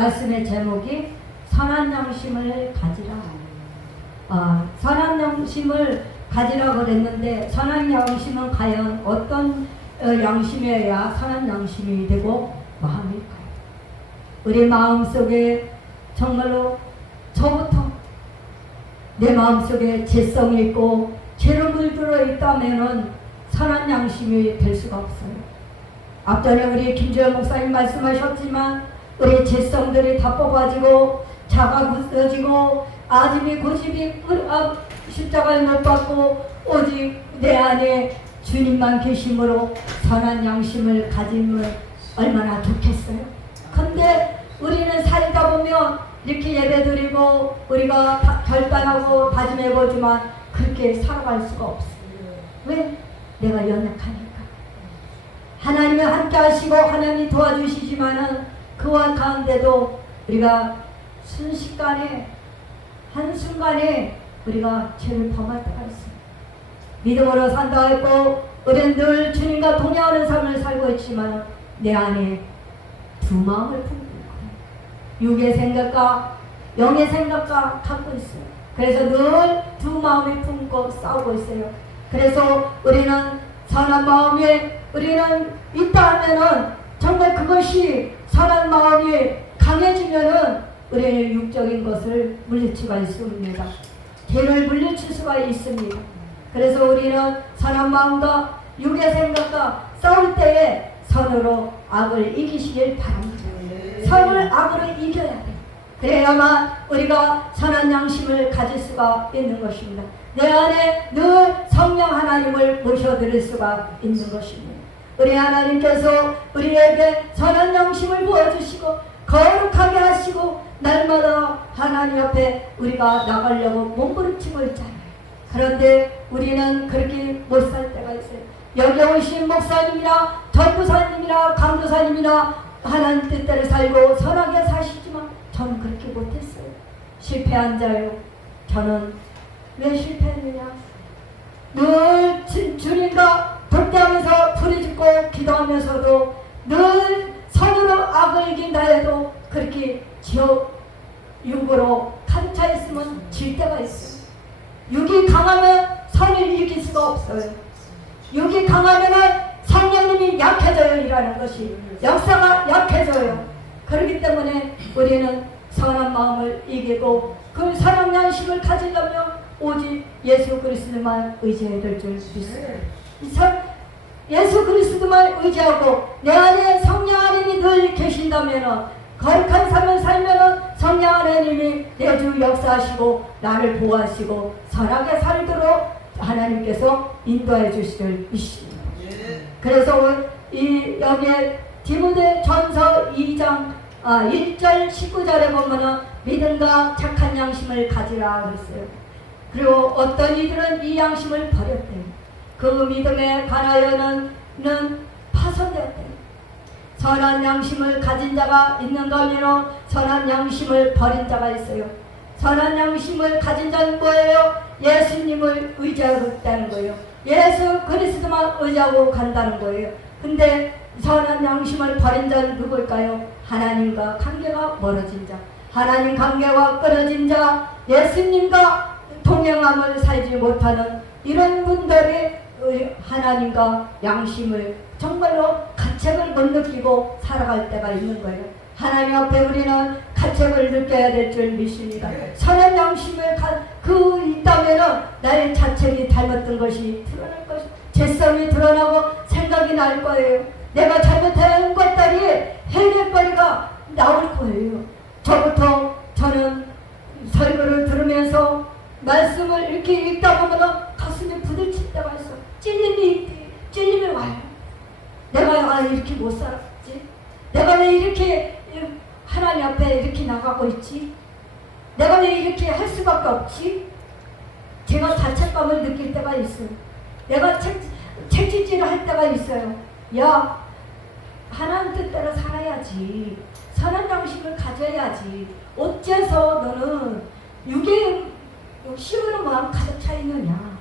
말씀의 제목이 선한 양심을 가지라. 선한 양심을 가지라 그랬는데, 선한 양심은 과연 어떤 양심이어야 선한 양심이 되고 마음일까요? 우리 마음속에 정말로 저부터 내 마음속에 죄성이 있고 죄로 물들어 있다면 선한 양심이 될 수가 없어요. 앞전에 우리 김주현 목사님 말씀하셨지만 우리 죄성들이 다 뽑아지고 자가 굳어지고 아집이 고집이 십자가에 못 박고 오직 내 안에 주님만 계심으로 선한 양심을 가지면 얼마나 좋겠어요. 근데 우리는 살다 보면 이렇게 예배드리고 우리가 결단하고 다짐해보지만 그렇게 살아갈 수가 없어요. 왜? 내가 연약하니까. 하나님이 함께 하시고 하나님이 도와주시지만은 그와 가운데도 우리가 순식간에 한순간에 우리가 죄를 범할 때가 있습니다. 믿음으로 산다 했고 우리는 늘 주님과 동행하는 삶을 살고 있지만 내 안에 두 마음을 품고 있고 육의 생각과 영의 생각과 갖고 있어요. 그래서 늘 두 마음을 품고 싸우고 있어요. 그래서 우리는 선한 마음이 우리는 있다 하면은 정말 그것이 선한 마음이 강해지면은 우리는 육적인 것을 물리칠 수가 있습니다. 죄를 물리칠 수가 있습니다. 그래서 우리는 선한 마음과 육의 생각과 싸울 때에 선으로 악을 이기시길 바랍니다. 선을 악으로 이겨야 돼요. 그래야만 우리가 선한 양심을 가질 수가 있는 것입니다. 내 안에 늘 성령 하나님을 모셔드릴 수가 있는 것입니다. 우리 하나님께서 우리에게 선한 양심을 보여주시고 거룩하게 하시고 날마다 하나님 앞에 우리가 나가려고 몸부림치고 있잖아요. 그런데 우리는 그렇게 못 살 때가 있어요. 여기 오신 목사님이나 전도사님이나 강도사님이나 하나님 뜻대로 살고 선하게 사시지만 저는 그렇게 못했어요. 실패한 자요. 저는 왜 실패했느냐? 늘 주님과 독대하면서 부르짖고 기도하면서도 늘 선으로 악을 이긴다 해도 그렇게 지옥 육으로 가득 차 있으면 질 때가 있어요. 육이 강하면 선을 이길 수가 없어요. 육이 강하면 성령님이 약해져요. 이라는 것이 역사가 약해져요. 그렇기 때문에 우리는 선한 마음을 이기고 그 선한 양심을 가지려면 오직 예수 그리스도만 의지해야 될 줄 믿습니다. 예수 그리스도만 의지하고 내 안에 성령 하나님이 늘 계신다면 거룩한 삶을 살면 성령 하나님이 내 주 역사하시고 나를 보호하시고 선하게 살도록 하나님께서 인도해 주실 줄 믿습니다. 그래서 여기에 디모데 전서 2장 1절 19절에 보면은 믿음과 착한 양심을 가지라 그랬어요. 그리고 어떤 이들은 이 양심을 버렸대요. 그 믿음에 관하여는 파손되었대요. 선한 양심을 가진 자가 있는가 하면 선한 양심을 버린 자가 있어요. 선한 양심을 가진 자는 뭐예요? 예수님을 의지하고 있다는 거예요. 예수 그리스도만 의지하고 간다는 거예요. 근데 선한 양심을 버린 자는 누굴까요? 하나님과 관계가 멀어진 자, 하나님 관계가 끊어진 자, 예수님과 동행함을 살지 못하는 이런 분들이 하나님과 양심을 정말로 가책을 못 느끼고 살아갈 때가 있는 거예요. 하나님 앞에 우리는 가책을 느껴야 될 줄 믿습니다. 선한 양심을 있다면 나의 자책이 닮았던 것이 드러날 것이고 죄성이 드러나고 생각이 날 거예요. 내가 잘못한 것들이 해결거리가 나올 거예요. 저는 설교를 들으면서 말씀을 이렇게 읽다 보면 가슴이 부딪힐 때가 있어. 찔림이 와요. 내가 이렇게 못 살았지? 내가 왜 이렇게 하나님 앞에 이렇게 나가고 있지? 내가 왜 이렇게 할 수밖에 없지? 제가 자책감을 느낄 때가 있어요. 내가 책짓질을 할 때가 있어요. 야, 하나님 뜻대로 살아야지. 선한 양심을 가져야지. 어째서 너는 육의 욕심으로 마음 가득 차 있느냐?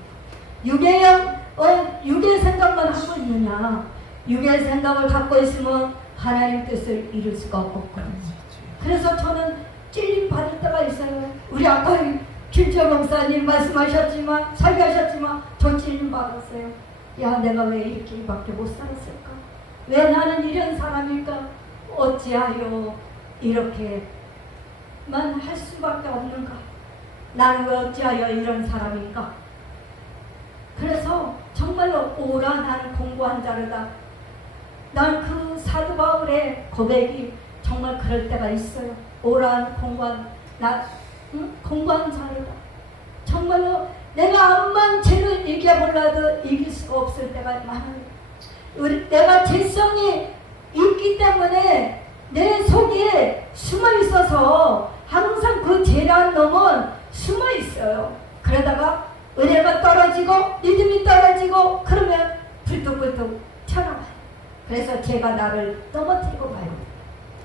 육의 생각만 하고 있느냐? 육의 생각을 갖고 있으면 하나님 뜻을 이룰 수가 없거든요. 그래서 저는 찔림 받을 때가 있어요. 우리 아까 김철 목사님 말씀하셨지만 설교하셨지만 저 찔림 받았어요. 야, 내가 왜 이렇게밖에 못 살았을까? 왜 나는 이런 사람일까? 어찌하여 이렇게만 할 수밖에 없는가? 나는 왜 어찌하여 이런 사람인가? 그래서 정말로 오라 나는 공부한 자르다. 난 그 사도 바울의 고백이 정말 그럴 때가 있어요. 오라 공부한 공부한 자르다. 정말로 내가 암만 죄를 이겨보려도 이길 수가 없을 때가 많아요. 내가 죄성이 있기 때문에 내 속에 숨어 있어서 항상 그 죄란 놈은 숨어 있어요. 그러다가 은혜가 떨어지고 믿음이 떨어지고 그러면 불뚝불뚝 튀어나와요. 그래서 죄가 나를 넘어뜨리고 가요.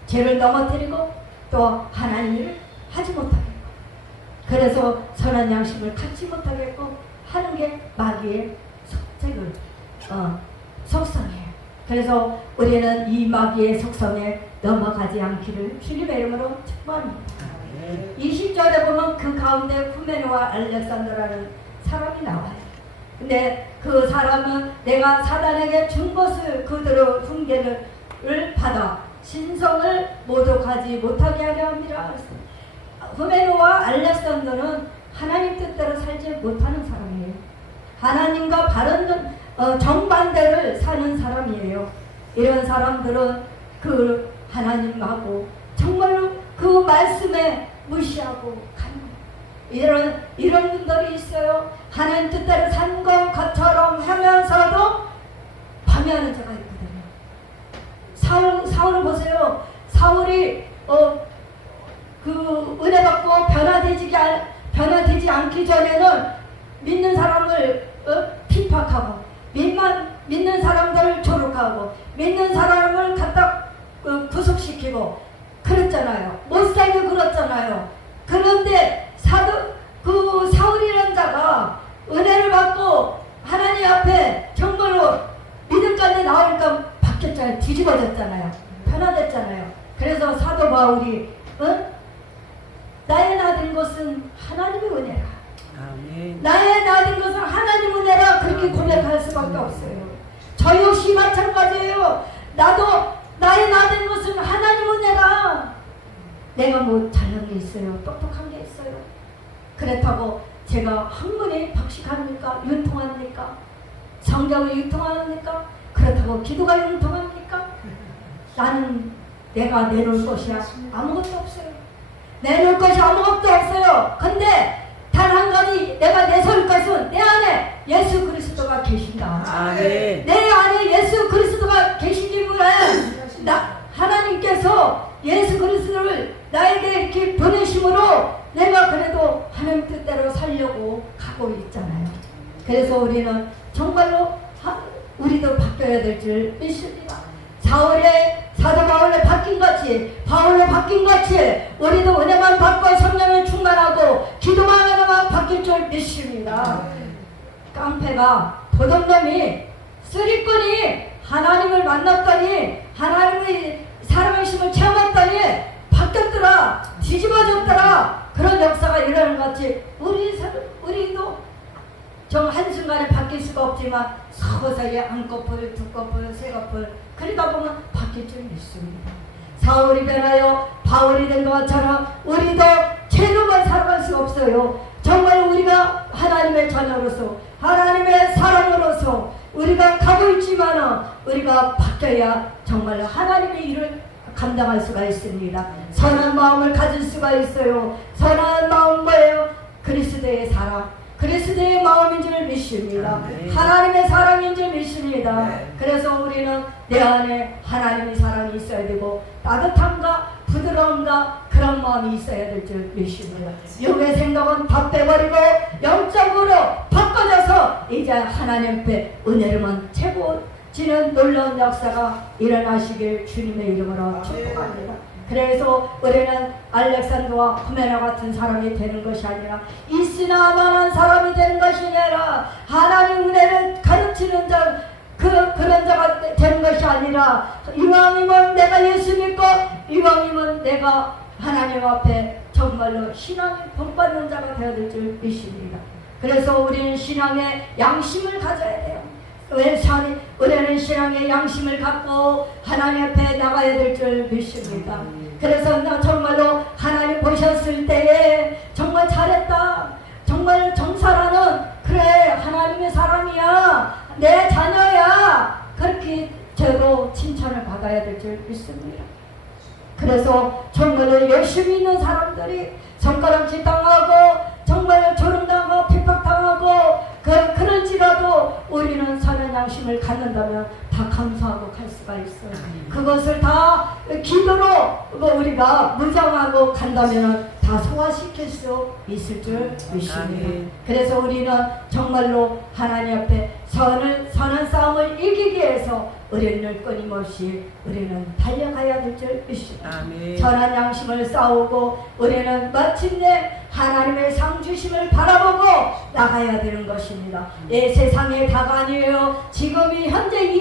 죄를 넘어뜨리고 또 하나님 일을 하지 못하겠고, 그래서 선한 양심을 갖지 못하겠고 하는 게 마귀의 속성이에요. 그래서 우리는 이 마귀의 속성에 넘어가지 않기를 주님의 이름으로 축복합니다. 20절에 보면 그 가운데 후메네와 알렉산더라는 사람이 나와요. 근데 그 사람은 내가 사단에게 준 것을 그대로 훈계를 받아 신성을 모두 가지 못하게 하려 함이라. 후메네와 알렉산더는 하나님 뜻대로 살지 못하는 사람이에요. 하나님과 바른 정반대를 사는 사람이에요. 이런 사람들은 그 하나님하고 정말로 그 말씀에 무시하고 가는 이런 분들이 있어요. 하나님 뜻대로 산 것처럼 하면서도 방해하는 자가 있거든요. 사울을 보세요. 사울이 그 은혜 받고 변화되지 않기 전에는 믿는 사람을 핍박하고 믿는 사람들을 조롱하고 믿는 사람을 갖다 구속시키고 그랬잖아요. 못 살게 그랬잖아요. 그런데 사울이라는 자가 은혜를 받고 하나님 앞에 정말로 믿음까지 나오니까 바뀌었잖아요. 뒤집어졌잖아요. 변화됐잖아요. 그래서 사도 바울이 나의 나된 것은 하나님의 은혜라. 아멘. 나의 나된 것은 하나님 은혜라. 그렇게 고백할 수밖에 없어요. 저 역시 마찬가지예요. 나도 나의 나된 것은 하나님 은혜라. 내가 뭐 잘난 게 있어요? 똑똑한 게 있어요? 그렇다고 제가 학문이 박식합니까? 윤통합니까? 성경이 윤통합니까? 그렇다고 기도가 윤통합니까? 나는 내가 내놓을 것이 아무것도 없어요. 내놓을 것이 아무것도 없어요. 근데 단 한 가지 내가 내세울 것은 내 안에 예수 그리스도가 계신다. 아멘. 내 안에 예수 그리스도가 계시기 때문에 하나님께서 예수 그리스도를 나에게 이렇게 보내심으로 내가 그래도 하나님 뜻대로 살려고 가고 있잖아요. 그래서 우리는 정말로 우리도 바뀌어야 될 줄 믿습니다. 사도 바울로 바뀐 같이 우리도 은혜만 받고 성령을 충만하고 기도만 하나만 바뀔 줄 믿습니다. 깡패가 도둑놈이 쓰리꾼이 하나님을 만났더니 하나님의 살아계심을 체험했더니 바뀌었더라, 뒤집어졌더라. 그런 역사가 일어나는 것 같이 우리도 정 한순간에 바뀔 수가 없지만 서서히 한 커플, 두 커플, 세 커플 그러다 보면 바뀔 줄 믿습니다. 사울이 변하여 바울이 된 것처럼 우리도 죄로만 살아갈 수 없어요. 정말 우리가 하나님의 자녀로서 하나님의 사람으로서 우리가 가고 있지만 우리가 바뀌어야 정말 하나님의 일을 감당할 수가 있습니다. 선한 마음을 가질 수가 있어요. 선한 마음 뭐예요? 그리스도의 사랑, 그리스도의 마음인 줄 믿습니다. 하나님의 사랑인 줄 믿습니다. 그래서 우리는 내 안에 하나님의 사랑이 있어야 되고 따뜻함과 부드러움과 그런 마음이 있어야 될 줄 믿습니다. 육의 생각은 다 빼버리고 영적으로 바꿔져서 이제 하나님 앞에 은혜로만 채워지는 놀라운 역사가 일어나시길 주님의 이름으로 축복합니다. 그래서 우리는 알렉산더와 후메네 같은 사람이 되는 것이 아니라 있으나마한 사람이 되는 것이 아니라 하나님 은혜를 가르치는 자 그런 자가 되는 것이 아니라 이왕이면 내가 예수 믿고 이왕이면 내가 하나님 앞에 정말로 신앙의 복받는 자가 되어야 될 줄 믿습니다. 그래서 우리는 신앙의 양심을 가져야 돼요. 우리는 신앙의 양심을 갖고 하나님 앞에 나가야 될 줄 믿습니다. 그래서 나 정말로 하나님 보셨을 때에 정말 잘했다, 정말 정사라는, 그래 하나님의 사람이야, 내 자녀야, 그렇게 저도 칭찬을 받아야 될 줄 믿습니다. 그래서 정말로 열심히 있는 사람들이 손가락질 당하고 정말 조롱당하고 핍박당하고 그럴지라도 우리는 선한 양심을 갖는다면 다 감사하고 갈 수가 있어요. 그것을 다 기도로 우리가 무장하고 간다면 다 소화시킬 수 있을 줄 믿습니다. 그래서 우리는 정말로 하나님 앞에 선한 싸움을 이기기 위해서 우리는 끊임없이 우리는 달려가야 될 줄 믿습니다. 선한 양심을 싸우고 우리는 마침내 하나님의 상 주심을 바라보고 나가야 되는 것입니다. 세상의 다가 아니에요. 지금이 현재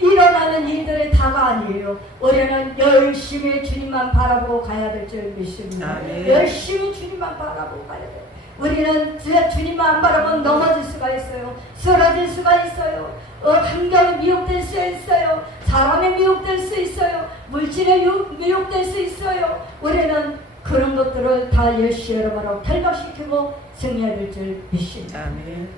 일어나는 일들의 다가 아니에요. 우리는 열심히 주님만 바라보고 가야 될 줄 믿습니다. 열심히 주님만 바라보고 가야 돼요. 우리는 주님만 안 바라보면 넘어질 수가 있어요. 쓰러질 수가 있어요. 환경에 미혹될 수 있어요. 사람에 미혹될 수 있어요. 물질에 미혹될 수 있어요. 우리는 그런 것들을 다 예수 여러분으로 결박시키고 승리해야 될 줄 믿습니다.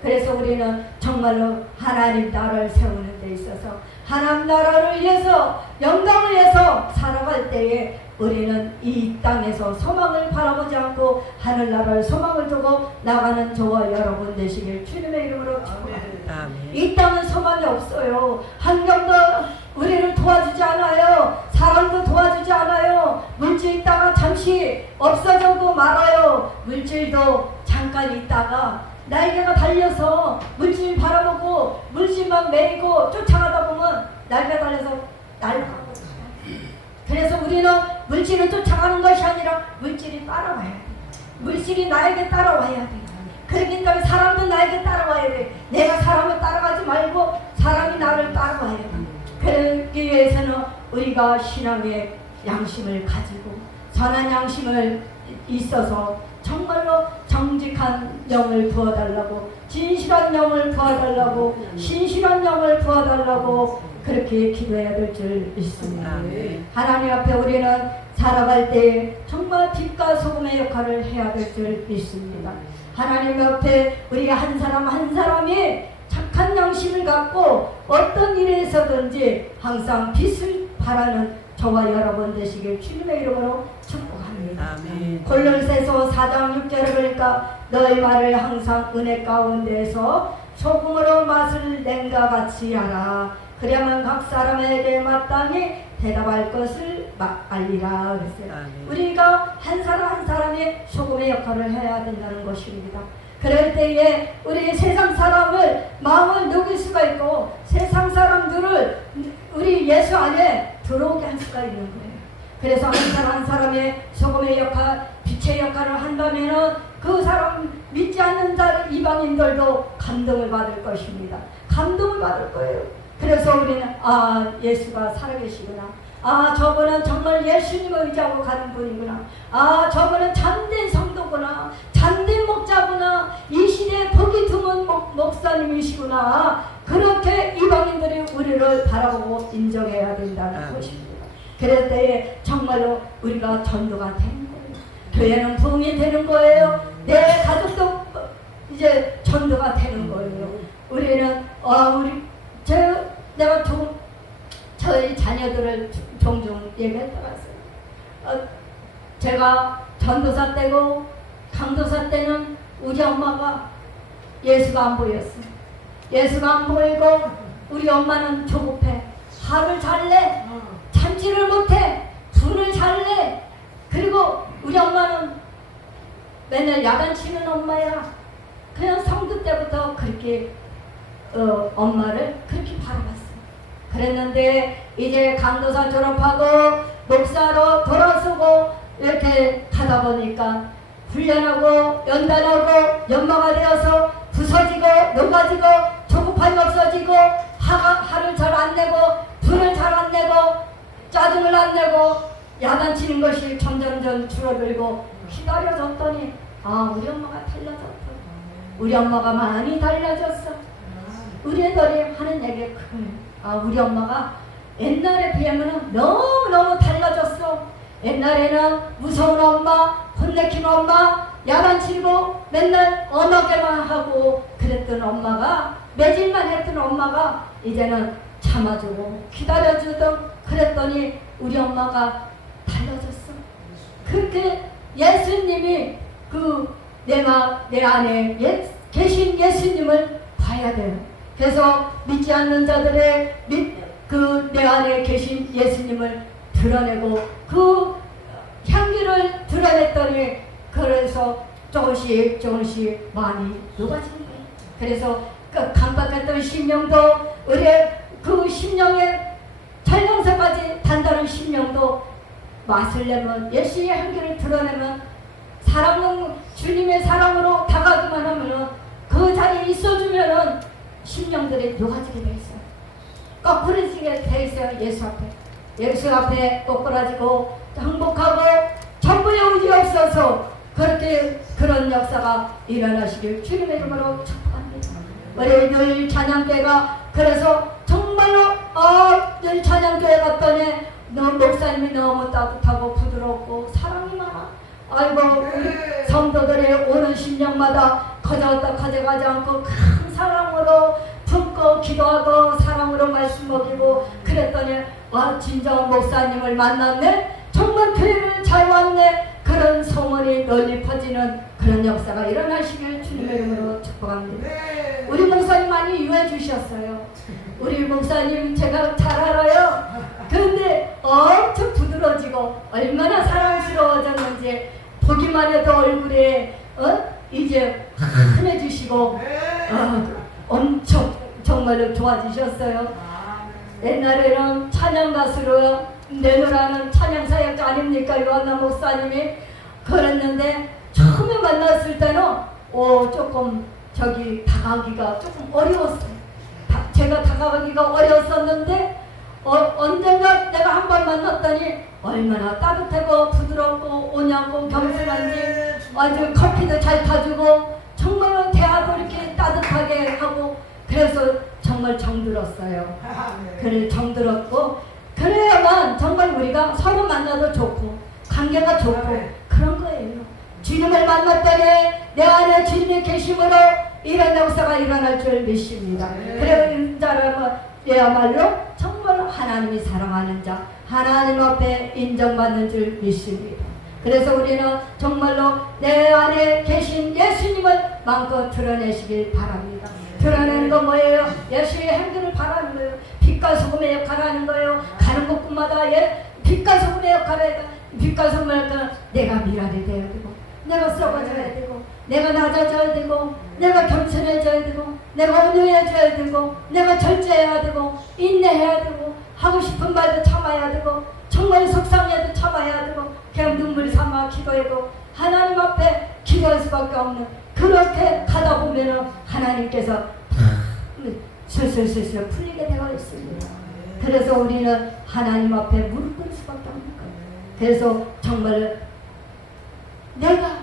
그래서 우리는 정말로 하나님 나라를 세우는 데 있어서 하나님 나라를 위해서 영광을 위해서 살아갈 때에 우리는 이 땅에서 소망을 바라보지 않고 하늘나라를 소망을 두고 나가는 저와 여러분 되시길 주님의 이름으로 축복합니다. 이 땅은 소망이 없어요. 환경도 우리를 도와주지 않아요. 사람도 도와주지 않아요. 물질 있다가 잠시 없어져도 말아요. 물질도 잠깐 있다가 날개가 달려서 물질 바라보고 물질만 메이고 쫓아가다 보면 날개가 달려서 날아가고. 그래서 우리는 물질을 쫓아가는 것이 아니라 물질이 따라와야 돼. 물질이 나에게 따라와야 돼. 그러기 때문에 사람도 나에게 따라와야 돼. 내가 사람을 따라가지 말고 사람이 나를 따라와야 돼. 그러기 위해서는 우리가 신앙의 양심을 가지고 선한 양심을 있어서 정말로 정직한 영을 부어달라고, 진실한 영을 부어달라고, 신실한 영을 부어달라고 그렇게 기도해야 될 줄 믿습니다. 하나님 앞에 우리는 살아갈 때 정말 빛과 소금의 역할을 해야 될 줄 믿습니다. 하나님 앞에 우리가 한 사람 한 사람이 착한 양심을 갖고 어떤 일에서든지 항상 빛을 바라는 저와 여러분 되시길 주님의 이름으로 축복합니다. 골로새서 4장 6절에 보니까 너희 말을 항상 은혜 가운데서 소금으로 맛을 낸과 같이 하라. 그러면 각 사람에게 마땅히 대답할 것을 알리라 그랬어요. 우리가 한 사람 한 사람이 소금의 역할을 해야 된다는 것입니다. 그럴 때에 우리 세상 사람을 마음을 녹일 수가 있고 세상 사람들을 우리 예수 안에 들어오게 할 수가 있는 거예요. 그래서 한 사람 한 사람의 소금의 역할, 빛의 역할을 한다면은 그 사람 믿지 않는 자를 이방인들도 감동을 받을 것입니다. 감동을 받을 거예요. 그래서 우리는 예수가 살아계시구나. 저분은 정말 예수님을 의지하고 가는 분이구나. 저분은 참된 성도구나. 참된 목자구나. 이 시대에 보기 드문 목사님이시구나. 그렇게 이방인들이 우리를 바라보고 인정해야 된다는 것입니다. 그럴 때에 정말로 우리가 전도가 되는 거예요. 교회는 부흥이 되는 거예요. 내 가족도 이제 전도가 되는 거예요. 우리는 내가 저희 자녀들을 종종 얘기했다가 했어요. 제가 전도사 때고 강도사 때는 우리 엄마가 예수가 안 보였어. 예수가 안 보이고 우리 엄마는 조급해. 화를 잘 내. 참지를 못해. 분을 잘 내. 그리고 우리 엄마는 맨날 야단치는 엄마야. 그냥 성도 때부터 그렇게 엄마를 그렇게 바라봤어. 그랬는데 이제 강도사 졸업하고 목사로 돌아서고 이렇게 가다 보니까 훈련하고 연단하고 연마가 되어서 부서지고 녹아지고 조급함이 없어지고 화를 잘 안 내고 분을 잘 안 내고 짜증을 안 내고 야단치는 것이 점점점 줄어들고 기다려졌더니 우리 엄마가 달라졌다. 우리 엄마가 많이 달라졌어. 우리 애들이 하는 얘기 우리 엄마가 옛날에 비하면 너무너무 달라졌어. 옛날에는 무서운 엄마, 혼내키는 엄마, 야단치고 맨날 언어게만 하고 그랬던 엄마가, 매질만 했던 엄마가 이제는 참아주고 기다려주던 그랬더니 우리 엄마가 달라졌어. 그렇게 예수님이 내 안에 계신 예수님을 봐야 돼요. 그래서 믿지 않는 자들의 내 안에 계신 예수님을 드러내고 그 향기를 드러냈더니 그래서 조금씩 많이 녹아지는 거예요. 그래서 그 강박했던 심령도 우리의 그 심령의 철령서까지 단단한 심령도 맛을 내면 예수의 향기를 드러내면 주님의 사랑으로 다가기만 하면은 그 자리에 있어주면은 심령들이 녹아지게 돼 있어요. 거꾸러지게 돼 있어요. 예수 앞에 꼬꾸라지고 행복하고 전부의 의지 없어서 그런 역사가 일어나시길 주님의 이름으로 축복합니다. 우리 늘 찬양교회가 그래서 정말로 늘 찬양교회 갔더니 목사님이 너무 따뜻하고 부드럽고 사랑이 많아. 아이고 우리 성도들이 오는 심령마다 가져가지 않고 큰 사랑으로 품고 기도하고 사랑으로 말씀 먹이고 그랬더니 진정한 목사님을 만났네. 정말 교회를 잘 왔네. 그런 소문이 널리 퍼지는 그런 역사가 일어나시길 주님의 이름으로 축복합니다. 우리 목사님 많이 유해 주셨어요. 우리 목사님 제가 잘 알아요. 그런데 엄청 부드러지고 얼마나 사랑스러워졌는지 보기만 해도 얼굴에 이제 환해지시고 엄청 정말로 좋아지셨어요. 옛날에는 찬양 가수로 내놓으라는 찬양 사역 아닙니까? 요한나 목사님이 그랬는데 처음에 만났을 때는 조금 다가가기가 조금 어려웠어요. 제가 다가가기가 어려웠었는데 언젠가 내가 한 번 만났더니 얼마나 따뜻하고 부드럽고 온양고 겸손한지 아주 커피도 잘 타주고 정말로 대화도 이렇게 따뜻하게 하고 그래서 정말 정들었어요. 그래 정들었고 그래야만 정말 우리가 서로 만나도 좋고 관계가 좋고 그런 거예요. 주님을 만났더니 내 안에 주님이 계심으로 이런 역사가 일어날 줄 믿습니다. 그런 자라야말로 정말 하나님이 사랑하는 자, 하나님 앞에 인정받는 줄 믿습니다. 그래서 우리는 정말로 내 안에 계신 예수님을 마음껏 드러내시길 바랍니다. 드러내는 건 뭐예요? 예수의 행동을 바라는 거예요. 빛과 소금의 역할을 하는 거예요. 가는 곳마다 빛과 소금의 역할을 해야 빛과 소금의 역할을 내가 미랄이 되어야 되고 내가 썩어져야 되고 내가 낮아져야 되고 내가 겸손해져야 되고 내가 온유해져야 되고 내가 절제해야 되고 인내해야 되고 하고 싶은 말도 참아야 되고 정말 속상해도 참아야 되고 그냥 눈물 삼아 기도해도 하나님 앞에 기도할 수밖에 없는 그렇게 가다 보면은 하나님께서 슬슬 풀리게 되어 있습니다. 그래서 우리는 하나님 앞에 무릎 꿇을 수밖에 없는 거예요. 그래서 정말 내가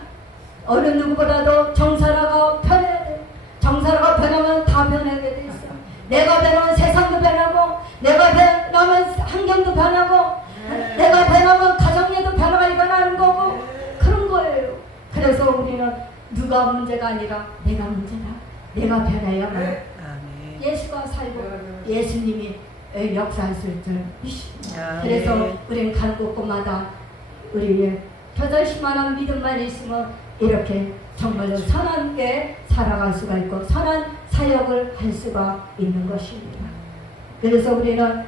어느 누구보다도 정사라가 변해야 돼. 정사라가 변하면 다 변하게 돼 있어. 내가 변하면 세상도 변하고 내가 변하면 환경도 변하고 내가 변하면 가정에도 변화가 일어나는 거고 그런 거예요. 그래서 우리는 누가 문제가 아니라 내가 문제다. 내가 변해야만 예수가 살고 예수님이 역사했을 줄 믿습니다. 그래서 우리는 가는 곳곳마다 우리의 겨자씨만한 믿음만 있으면 이렇게 정말로 선하게 살아갈 수가 있고 선한 사역을 할 수가 있는 것입니다. 그래서 우리는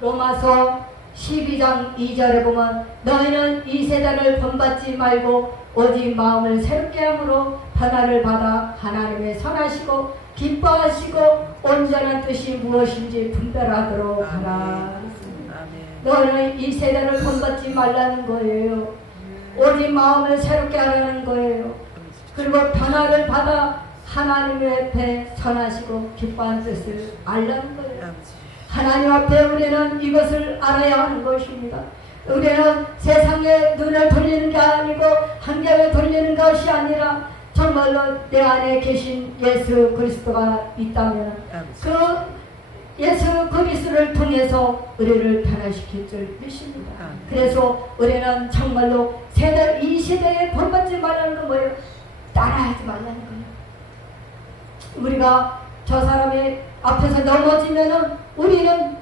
로마서 12장 2절에 보면 너희는 이 세대를 본받지 말고 오직 마음을 새롭게 함으로 변화를 받아 하나님의 선하시고 기뻐하시고 온전한 뜻이 무엇인지 분별하도록 하라. 너희는 이 세대를 본받지 말라는 거예요. 오직 마음을 새롭게 하라는 거예요. 그리고 변화를 받아 하나님의 앞에 선하시고 기뻐하는 뜻을 알라는 거예요. 하나님 앞에 우리는 이것을 알아야 하는 것입니다. 우리는 세상에 눈을 돌리는 게 아니고 환경을 돌리는 것이 아니라 정말로 내 안에 계신 예수 그리스도가 있다면 그 예수 그리스도를 통해서 우리를 변화시킬 줄 믿습니다. 그래서 우리는 정말로 이 시대에 본받지 말라는 건 뭐예요? 따라하지 말라는 거예요. 우리가 저 사람의 앞에서 넘어지면은 우리는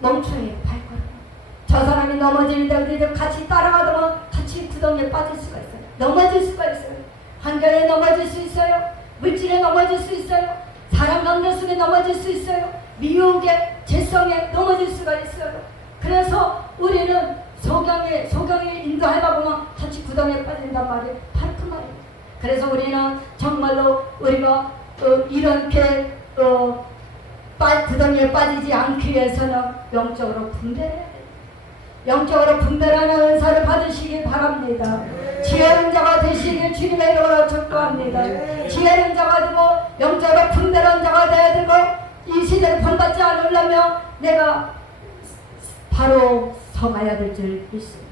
멈춰야 발걸음. 저 사람이 넘어지는데 우리도 같이 따라가다가 같이 구덩이에 빠질 수가 있어요. 넘어질 수가 있어요. 환경에 넘어질 수 있어요. 물질에 넘어질 수 있어요. 사람 관계 속에 넘어질 수 있어요. 미혹에 죄성에 넘어질 수가 있어요. 그래서 우리는 소경에 인도하다 보면 같이 구덩이에 빠진단 말이에요. 바로 그 말이에요. 그래서 우리는 정말로 우리가 이렇게 구덩이에 빠지지 않기 위해서는 영적으로 분별해야 돼요. 영적으로 분별하는 은사를 받으시기 바랍니다. 지혜로운 자가 되시길 주님의 이름으로 축복합니다. 지혜로운 자가 되고 영적으로 분별한 자가 되어야 되고 이 시대를 본받지 않으려면 내가 바로 서가야 될 줄 믿습니다.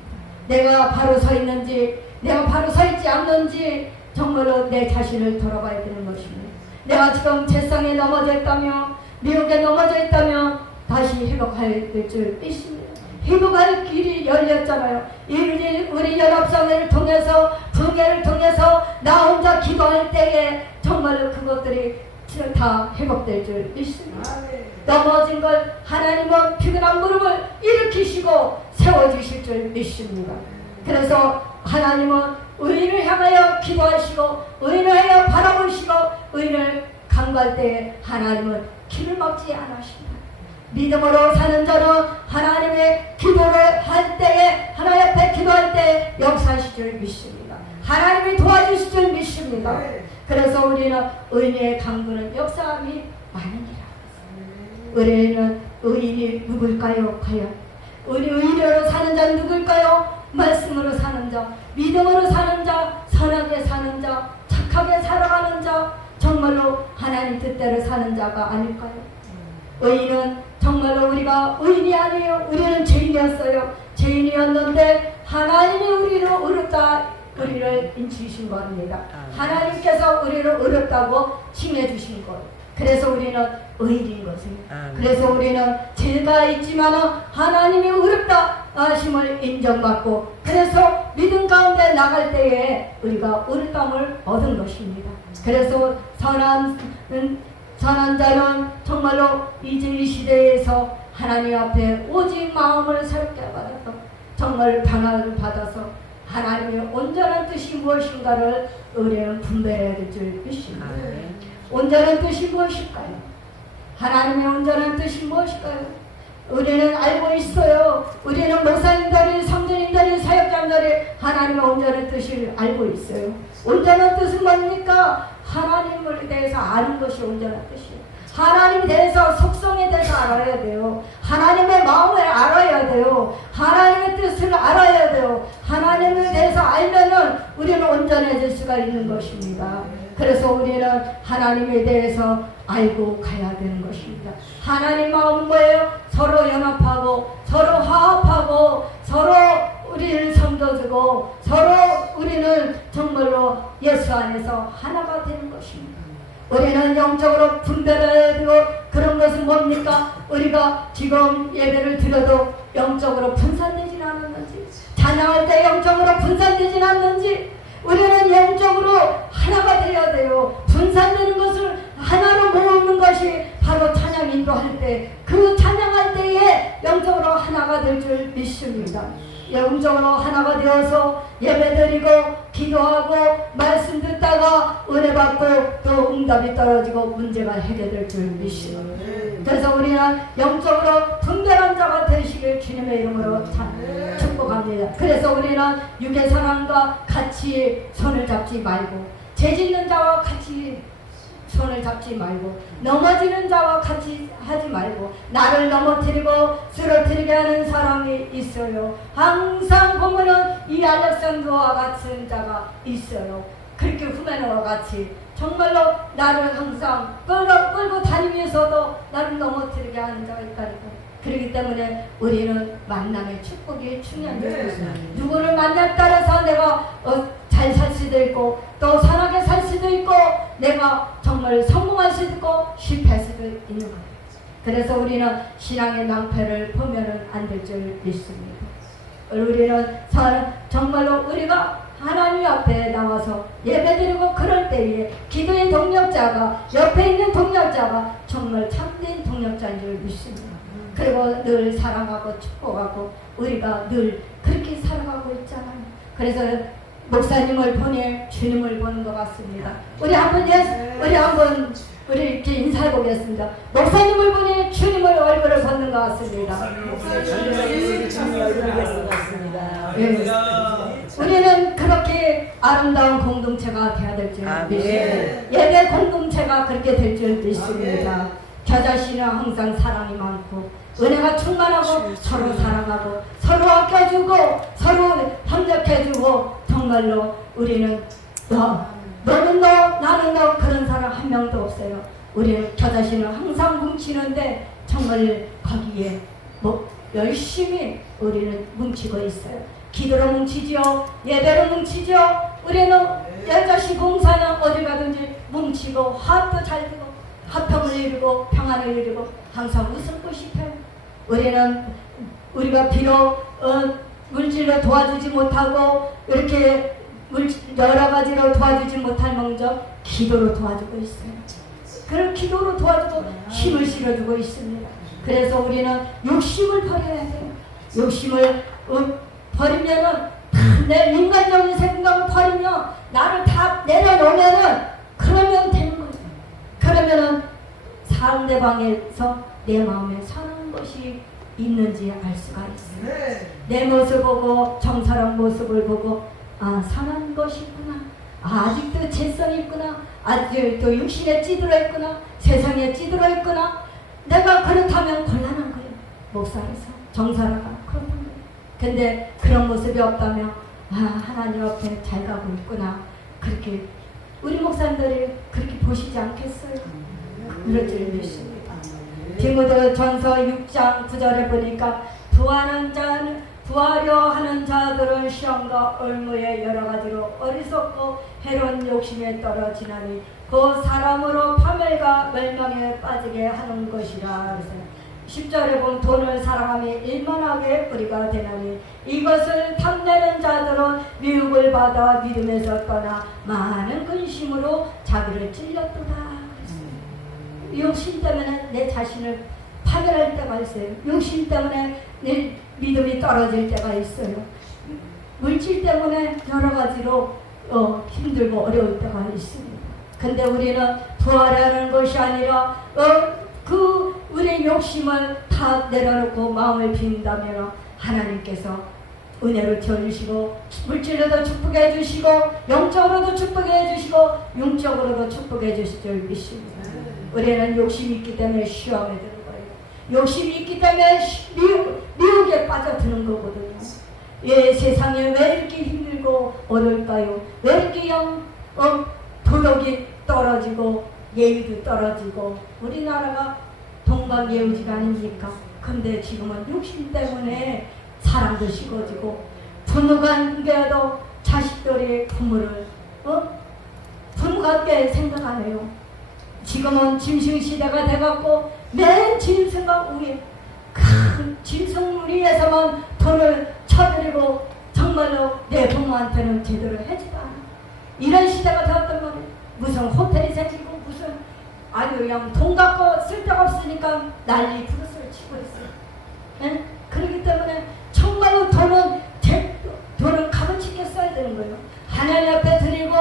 내가 바로 서 있는지 내가 바로 서 있지 않는지 정말로 내 자신을 돌아봐야 되는 것입니다. 내가 지금 재성에 넘어져 있다며 미혹에 넘어져 있다며 다시 회복해야 될 줄 믿습니다. 회복할 길이 열렸잖아요. 우리 연합성회를 통해서 부흥회를 통해서 나 혼자 기도할 때에 정말로 그것들이 다 회복될 줄 믿습니다. 넘어진 걸 하나님은 피곤한 무릎을 일으키시고 세워주실 줄 믿습니다. 그래서 하나님은 의인을 향하여 기도하시고 의인을 향하여 바라보시고 의인을 간구할 때에 하나님은 길을 막지 않으십니다. 믿음으로 사는 자는 하나님의 기도를 할 때에 하나님 앞에 기도할 때 역사하실 줄 믿습니다. 하나님이 도와주실 줄 믿습니다. 그래서 우리는 의인의 강구는 역사함이 많으니라. 우리는 의인이 누굴까요? 과연 우리 의인으로 사는 자는 누굴까요? 말씀으로 사는 자, 믿음으로 사는 자, 선하게 사는 자, 착하게 살아가는 자, 정말로 하나님 뜻대로 사는 자가 아닐까요? 의인은 정말로 우리가 의인이 아니에요. 우리는 죄인이었어요. 죄인이었는데 하나님이 우리를 의롭다 우리를 인치신 겁니다. 하나님께서 우리를 의롭다고 칭해주신 것. 그래서 우리는 의인인 것입니다. 그래서 우리는 죄가 있지만 하나님이 의롭다 하심을 인정받고 그래서 믿음 가운데 나갈 때에 우리가 의롭다함을 얻은 것입니다. 그래서 선한 자는 정말로 이제 이 시대에서 하나님 앞에 오직 마음을 새롭게 받아서 정말 변화를 받아서 하나님의 온전한 뜻이 무엇인가를 우리는 분별해야 될 줄 믿습니다. 온전한 뜻이 무엇일까요? 하나님의 온전한 뜻이 무엇일까요? 우리는 알고 있어요. 우리는 목사님들이, 성도님들이, 사역자들이 하나님의 온전한 뜻을 알고 있어요. 온전한 뜻은 뭡니까? 하나님을 대해서 아는 것이 온전한 뜻이에요. 하나님에 대해서 속성에 대해서 알아야 돼요. 하나님의 마음을 알아야 돼요. 하나님의 뜻을 알아야 돼요. 하나님에 대해서 알면은 우리는 온전해질 수가 있는 것입니다. 그래서 우리는 하나님에 대해서 알고 가야 되는 것입니다. 하나님 마음은 뭐예요? 서로 연합하고 서로 화합하고 서로 우리를 섬겨주고 서로 우리는 정말로 예수 안에서 하나가 되는 것입니다. 우리는 영적으로 분별해야 되고 그런 것은 뭡니까? 우리가 지금 예배를 드려도 영적으로 분산되진 않았는지 찬양할 때 영적으로 분산되진 않는지 우리는 영적으로 하나가 되어야 돼요. 분산되는 것을 하나로 모으는 것이 바로 찬양 인도할 때 그 찬양할 때에 영적으로 하나가 될 줄 믿습니다. 영적으로 하나가 되어서 예배드리고 기도하고 말씀 듣다가 은혜 받고 또 응답이 떨어지고 문제가 해결될 줄 믿습니다. 그래서 우리는 영적으로 분별한 자가 되시길 주님의 이름으로 축복합니다. 그래서 우리는 육의 사랑과 같이 손을 잡지 말고 죄 짓는 자와 같이 손을 잡지 말고 넘어지는 자와 같이 하지 말고 나를 넘어뜨리고 쓰러뜨리게 하는 사람이 있어요. 항상 보면은 이 알렉산더와 같은 자가 있어요. 그렇게 후메네와 같이 정말로 나를 항상 끌고 다니면서도 나를 넘어뜨리게 하는 자가 있다니까. 그렇기 때문에 우리는 만남의 축복이 중요한 것입니다. 누구를 만날 따라서 내가 잘 살 수도 있고 또 선하게 살 수도 있고 내가 정말 성공할 수도 있고 실패할 수도 있는 거예요. 그래서 우리는 신앙의 낭패를 보면은 안 될 줄 믿습니다. 우리는 정말로 우리가 하나님 앞에 나와서 예배드리고 그럴 때에 기도의 동력자가 옆에 있는 동력자가 정말 참된 동력자인 줄 믿습니다. 그리고 늘 사랑하고 축복하고 우리가 늘 그렇게 살아가고 있잖아요. 그래서 목사님을 보내 주님을 보는 것 같습니다. 우리 한번 이렇게 인사해 보겠습니다. 목사님을 보내 주님을 얼굴을 보는 것 같습니다. 우리는 그렇게 아름다운 공동체가 되어야 될 줄 믿습니다. 예배 공동체가 그렇게 될 줄 믿습니다. 저 자신은 항상 사랑이 많고 은혜가 충만하고 서로 사랑하고 서로 아껴주고 서로 협력해주고 정말로 우리는 너는 너 나는 너 그런 사람 한 명도 없어요. 우리는 저 자신은 항상 뭉치는데 정말 거기에 열심히 우리는 뭉치고 있어요. 기도로 뭉치죠. 예배로 뭉치죠. 우리는 여자시 봉사는 어디 가든지 뭉치고 화합도 잘 되고 화평을 이루고 평안을 이루고 항상 웃음고 싶어요. 우리가 비록 물질로 도와주지 못하고 이렇게 여러 가지로 도와주지 못할 망정 기도로 도와주고 있어요. 그런 기도로 도와주고 힘을 실어주고 있습니다. 그래서 우리는 욕심을 버려야 돼요. 욕심을 버리면은 내 인간적인 생각을 버리면 나를 다 내려놓으면은 그러면 되는 거예요. 그러면은 상대방에서 내 마음에 선한 것이 있는지 알 수가 있어요. 내 모습 보고 정사랑 모습을 보고 선한 것이 있구나. 아직도 죄성이 있구나. 아직도 육신에 찌들어 있구나. 세상에 찌들어 있구나. 내가 그렇다면 곤란한 거예요. 목사에서 정사라가 그렇단 거예요. 근데 그런 모습이 없다면 하나님 앞에 잘 가고 있구나. 그렇게 우리 목사님들이 그렇게 보시지 않겠어요? 그럴 줄 믿습니다. 디모데전서 6장 9절에 보니까 부하려 하는 자들은 시험과 올무에 여러 가지로 어리석고 해로운 욕심에 떨어지나니 그 사람으로 파멸과 멸망에 빠지게 하는 것이라. 10절에 보면 돈을 사랑하며 일만하게 뿌리가 되나니 이것을 탐내는 자들은 미움을 받아 믿음에서 떠나 많은 근심으로 자기를 찔렸도다. 욕심 때문에 내 자신을 파멸할 때가 있어요. 욕심 때문에 내 믿음이 떨어질 때가 있어요. 물질 때문에 여러 가지로 힘들고 어려울 때가 있습니다. 근데 우리는 부하려는 것이 아니라 우리의 욕심을 다 내려놓고 마음을 빈다면 하나님께서 은혜를 채워주시고 물질로도 축복해 주시고 영적으로도 축복해 주시고 영적으로도 축복해 주실 줄 믿습니다. 우리는 욕심이 있기 때문에 시험에 드는 거예요. 욕심이 있기 때문에 미혹에 빠져드는 거거든요. 세상에 왜 이렇게 힘들고 어려울까요? 왜 이렇게 도덕이 떨어지고 예의도 떨어지고 우리나라가 동방예우지가 아닙니까? 근데 지금은 욕심 때문에 사랑도 식어지고 부모 관계도 자식들이 부모를 부모 같게 생각 안 해요. 지금은 짐승시대가 돼갖고 맨 짐승과 우리 큰 짐승 위에서만 돈을 쳐드리고 정말로 내 부모한테는 제대로 해지도 않아. 이런 시대가 되었단 말이에요. 무슨 호텔이 생기고 무슨 그냥 돈 갖고 쓸데가 없으니까 난리 부르스를 치고 있어요. 네? 그렇기 때문에 정말로 돈은 값어치 있게 써야 되는 거예요. 하나님 앞에 드리고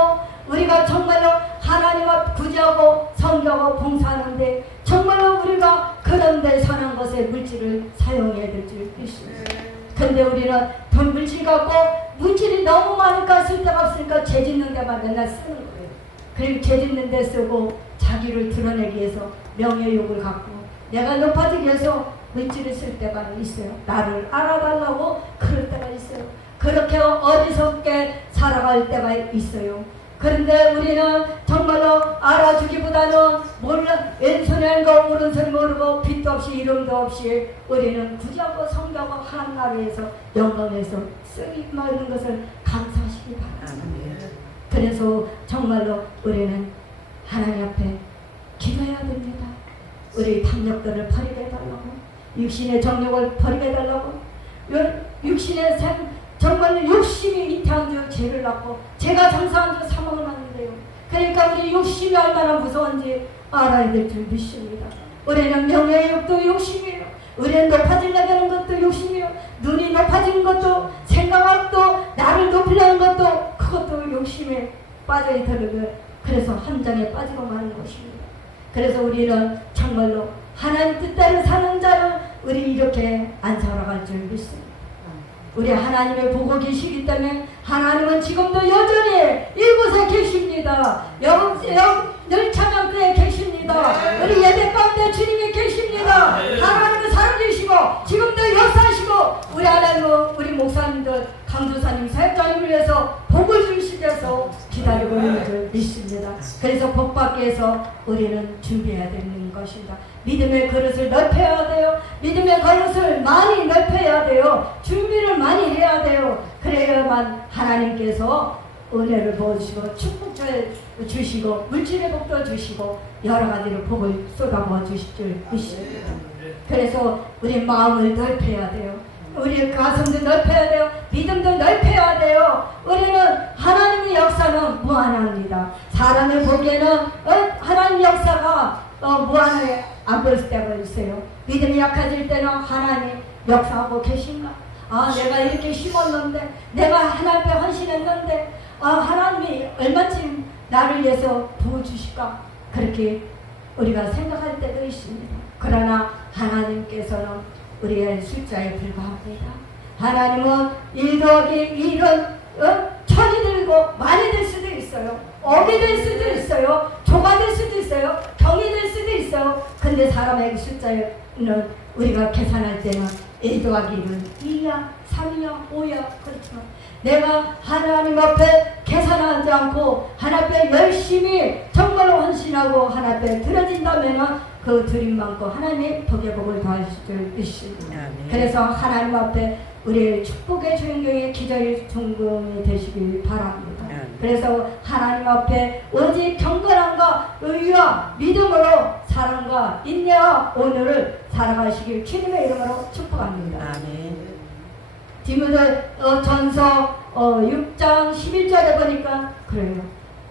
우리가 정말로 하나님 앞 구제하고 성경하고 봉사하는데 정말로 우리가 그런데 선한 것에 물질을 사용해야 될 줄 믿습니다. 근데 우리는 돈 물질 갖고 물질이 너무 많으니까 쓸데가 없으니까 죄 짓는 데만 맨날 쓰는 거예요. 그리고 죄 짓는 데 쓰고 자기를 드러내기 위해서 명예욕을 갖고 내가 높아지기 위해서 물질을 쓸 때가 있어요. 나를 알아달라고 그럴 때가 있어요. 그렇게 어리석게 살아갈 때가 있어요. 그런데 우리는 정말로 알아주기보다는 몰라, 왼손이 알고 오른손이 모르고 빛도 없이 이름도 없이 우리는 구제하고 성경하고 하나님 나라에서 영광에서 쓰기 많은 것을 감사하시기 바랍니다. 그래서 정말로 우리는 하나님 앞에 기도해야 됩니다. 우리 탐욕들을 버리게 해달라고, 육신의 정욕을 버리게 해달라고, 육신의 정말 욕심이 이태한 주 죄를 낳고 제가 장사한 주 사망을 하는데요. 그러니까 우리 욕심이 얼마나 무서운지 알아야 될 줄 믿습니다. 우리는 명예의 욕도 욕심이에요. 우리는 높아지려고 하는 것도 욕심이에요. 눈이 높아지는 것도, 생각도, 나를 높이려는 것도, 그것도 욕심에 빠져있다는. 그래서 함정에 빠지고 마는 것입니다. 그래서 우리는 정말로 하나님 뜻대로 사는 자는 우리 이렇게 안 살아갈 줄 믿습니다. 우리 하나님을 보고 계시기 때문에 하나님은 지금도 여전히 이곳에 계십니다. 늘 찬양교에 계십니다. 우리 예배 가운데 주님이 계십니다. 하나님은 살아계시고 지금도 역사하시고 우리 하나님은 우리 목사님들 강조사님 사역자님을 위해서 복을 주시면서 기다리고 있는 줄 믿습니다. 그래서 복 받기 위해서 우리는 준비해야 되는 것입니다. 믿음의 그릇을 넓혀야 돼요. 믿음의 그릇을 많이 넓혀야 돼요. 준비를 많이 해야 돼요. 그래야만 하나님께서 은혜를 보시고 축복 주시고 물질의 복도 주시고 여러 가지로 복을 쏟아부어 주실 줄 믿습니다. 그래서 우리 마음을 넓혀야 돼요. 우리 가슴도 넓혀야 돼요. 믿음도 넓혀야 돼요. 우리는 하나님의 역사는 무한합니다. 사람이 보기에는 하나님 역사가 무한하게 안 보일 때가 있어요. 믿음이 약해질 때는 하나님 역사하고 계신가? 내가 이렇게 심었는데, 내가 하나님 앞에 헌신했는데, 하나님이 얼마쯤 나를 위해서 부어주실까? 그렇게 우리가 생각할 때도 있습니다. 그러나 하나님께서는 우리의 숫자에 불과합니다. 하나님은 1 더하기 1은 천이 들고 만이 될 수도 있어요. 억이 될 수도 있어요. 조가 될 수도 있어요. 경이 될 수도 있어요. 근데 사람의 숫자는 우리가 계산할 때는 1 더하기 1은 2야, 3이야, 5야. 그렇지만 내가 하나님 앞에 계산하지 않고 하나님 앞에 열심히 정말로 헌신하고 하나님 앞에 드려진다면 그 드림 많고 하나님의 복의 복을 더하실 줄 믿습니다. 그래서 하나님 앞에 우리의 축복의 주인공의 기저의 중금이 되시길 바랍니다. 그래서 하나님 앞에 오직 경건함과 의와 믿음으로 사랑과 인내와 오늘을 살아가시길 주님의 이름으로 축복합니다. 디모데 전서 6장 11절에 보니까 그래요.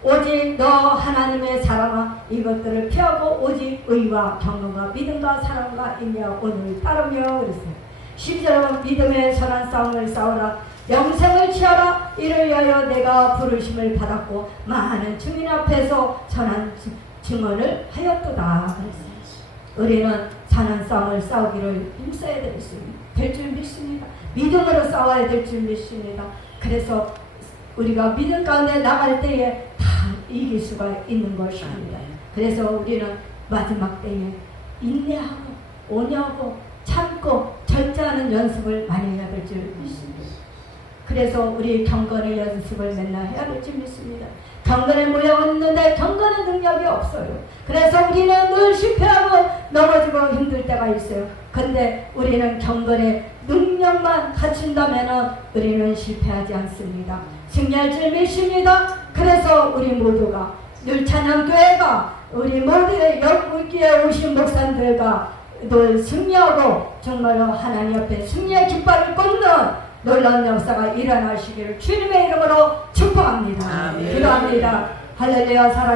오직 너 하나님의 사랑아 이것들을 피하고 오직 의와 경건과 믿음과 사랑과 인내와 오늘을 따르며 그랬어요. 12절은 믿음의 선한 싸움을 싸우라 영생을 취하라 이를 위하여 내가 부르심을 받았고 많은 주민 앞에서 선한 증언을 하였도다 그랬어요. 우리는 선한 싸움을 싸우기를 힘써야 될 줄 믿습니다. 믿음으로 싸워야 될 줄 믿습니다. 그래서 우리가 믿음 가운데 나갈 때에 다 이길 수가 있는 것입니다. 그래서 우리는 마지막 때에 인내하고 온유하고 참고 절제하는 연습을 많이 해야 될 줄 믿습니다. 그래서 우리 경건의 연습을 맨날 해야 될 줄 믿습니다. 경건의 모양은 있는데 경건의 능력이 없어요. 그래서 우리는 늘 실패하고 넘어지고 힘들 때가 있어요. 근데 우리는 경건의 능력만 갖춘다면 우리는 실패하지 않습니다. 승리할 줄 믿습니다. 그래서 우리 모두가 늘 찬양교회가 우리 모두의 여기에 오신 목사님들과 늘 승리하고 정말로 하나님 앞에 승리의 깃발을 꽂는 놀라운 역사가 일어나시기를 주님의 이름으로 축복합니다. 기도합니다. 할렐루야. 사랑